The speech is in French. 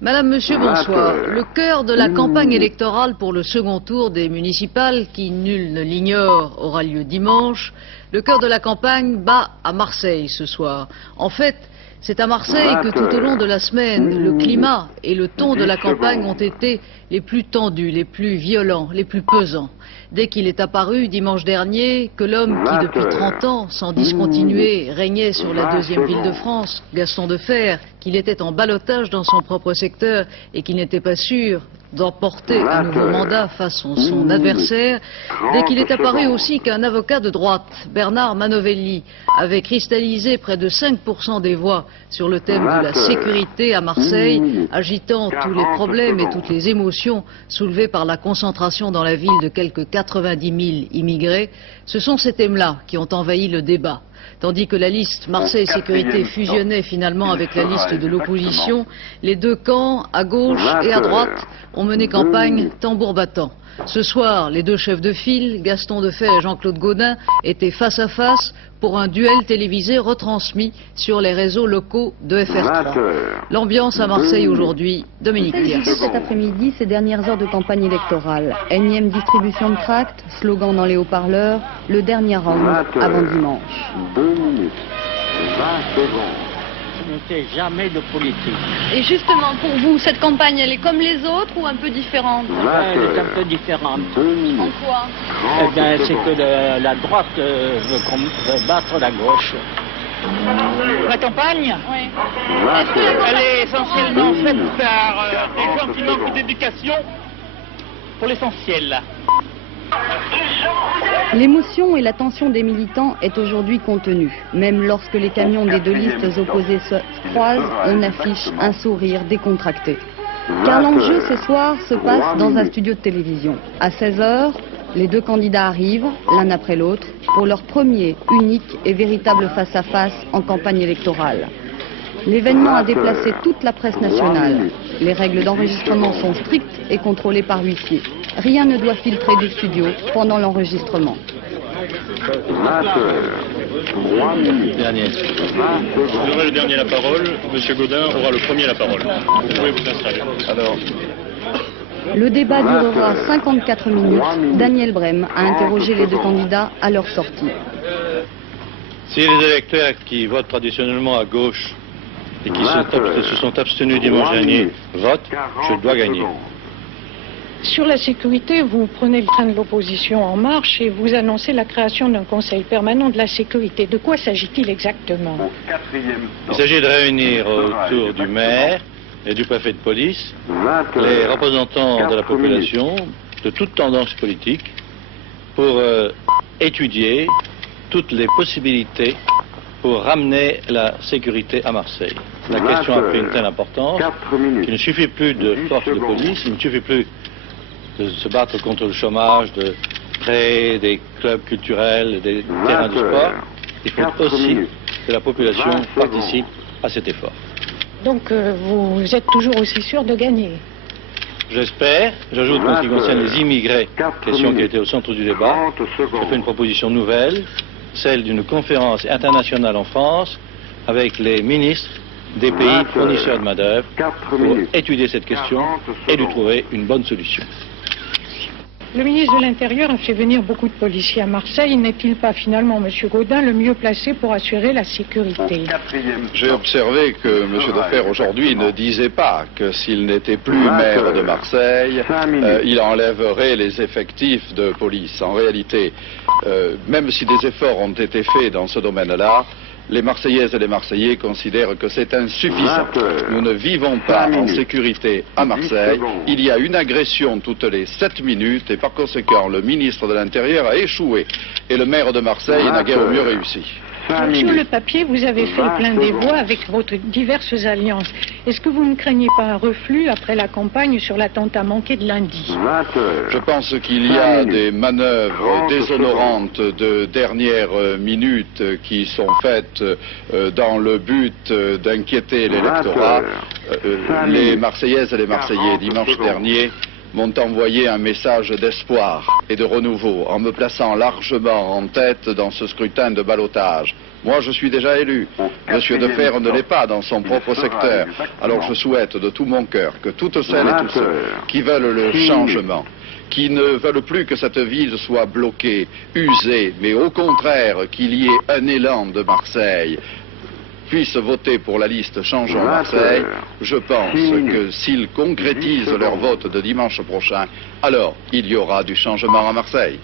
Madame, Monsieur, bonsoir. Le cœur de la campagne électorale pour le second tour des municipales, qui, nul ne l'ignore, aura lieu dimanche, le cœur de la campagne bat à Marseille ce soir. En fait, c'est à Marseille que tout au long de la semaine, le climat et le ton de la campagne ont été les plus tendus, les plus violents, les plus pesants. Dès qu'il est apparu dimanche dernier que l'homme qui depuis 30 ans, sans discontinuer, régnait sur la deuxième ville de France, Gaston Defferre, qu'il était en ballottage dans son propre secteur et qu'il n'était pas sûr d'emporter un nouveau mandat face à son adversaire, dès qu'il est apparu aussi qu'un avocat de droite, Bernard Manovelli, avait cristallisé près de 5% des voix sur le thème de la sécurité à Marseille, agitant tous les problèmes et toutes les émotions soulevées par la concentration dans la ville de quelques 90 000 immigrés, ce sont ces thèmes-là qui ont envahi le débat. Tandis que la liste Marseille Sécurité fusionnait finalement avec la liste de l'opposition, les deux camps, à gauche et à droite, ont mené campagne tambour battant. Ce soir, les deux chefs de file, Gaston Defferre et Jean-Claude Gaudin, étaient face à face pour un duel télévisé retransmis sur les réseaux locaux de FR3. L'ambiance à Marseille aujourd'hui, Dominique Thiers. Cet après-midi, ces dernières heures de campagne électorale. Énième distribution de tracts, slogan dans les haut-parleurs, le dernier round avant dimanche. 2 minutes, 20 secondes. Je ne fais jamais de politique. Et justement, pour vous, cette campagne, elle est comme les autres ou un peu différente? Elle est un peu différente. En quoi? Eh bien, c'est que la droite veut battre la gauche. La campagne, Oui. elle est essentiellement faite par des gens qui manquent d'éducation, pour l'essentiel. L'émotion et la tension des militants est aujourd'hui contenue. Même lorsque les camions des deux listes opposées se croisent, on affiche un sourire décontracté. Car l'enjeu ce soir se passe dans un studio de télévision. À 16 h, les deux candidats arrivent, l'un après l'autre, pour leur premier, unique et véritable face-à-face en campagne électorale. L'événement a déplacé toute la presse nationale. Les règles d'enregistrement sont strictes et contrôlées par huissier. Rien ne doit filtrer du studio pendant l'enregistrement. Vous aurez le dernier la parole. Monsieur Gaudin aura le premier la parole. Vous pouvez vous installer. Alors. Le débat durera 54 minutes. Daniel Brem a interrogé les deux candidats à leur sortie. Si les électeurs qui votent traditionnellement à gauche et qui se sont abstenus dimanche dernier votent, je dois gagner. Sur la sécurité, vous prenez le train de l'opposition En Marche et vous annoncez la création d'un conseil permanent de la sécurité. De quoi s'agit-il exactement? Il s'agit de réunir autour du maire et du préfet de police les représentants de la population de toute tendance politique pour étudier toutes les possibilités pour ramener la sécurité à Marseille. La question a pris une telle importance qu'il ne suffit plus de force de police, il ne suffit plus de se battre contre le chômage, de créer des clubs culturels, des terrains de sport. Il faut aussi que la population participe à cet effort. Donc vous êtes toujours aussi sûr de gagner? J'espère. J'ajoute qu'en ce qui concerne les immigrés, question qui a été au centre du débat, je fais une proposition nouvelle, celle d'une conférence internationale en France avec les ministres des pays fournisseurs de main-d'œuvre pour étudier cette question et lui trouver une bonne solution. Le ministre de l'Intérieur a fait venir beaucoup de policiers à Marseille. N'est-il pas finalement, M. Gaudin, le mieux placé pour assurer la sécurité? J'ai observé que M. Defferre aujourd'hui ne disait pas que s'il n'était plus maire de Marseille, il enlèverait les effectifs de police. En réalité, même si des efforts ont été faits dans ce domaine-là, les Marseillaises et les Marseillais considèrent que c'est insuffisant. Nous ne vivons pas en sécurité à Marseille. Il y a une agression toutes les 7 minutes et par conséquent le ministre de l'Intérieur a échoué et le maire de Marseille n'a guère mieux réussi. Sur le papier, vous avez fait le plein des voix avec vos diverses alliances. Est-ce que vous ne craignez pas un reflux après la campagne sur l'attentat manqué de lundi? Je pense qu'il y a des manœuvres déshonorantes de dernière minute qui sont faites dans le but d'inquiéter l'électorat. Les Marseillaises et les Marseillais, dimanche dernier, m'ont envoyé un message d'espoir et de renouveau en me plaçant largement en tête dans ce scrutin de ballottage. Moi, je suis déjà élu. Monsieur Defferre ne l'est pas dans son propre secteur. Alors je souhaite de tout mon cœur que toutes celles et tous ceux qui veulent le changement, qui ne veulent plus que cette ville soit bloquée, usée, mais au contraire qu'il y ait un élan de Marseille, puissent voter pour la liste Changeons Marseille. Je pense que s'ils concrétisent leur vote de dimanche prochain, alors il y aura du changement à Marseille.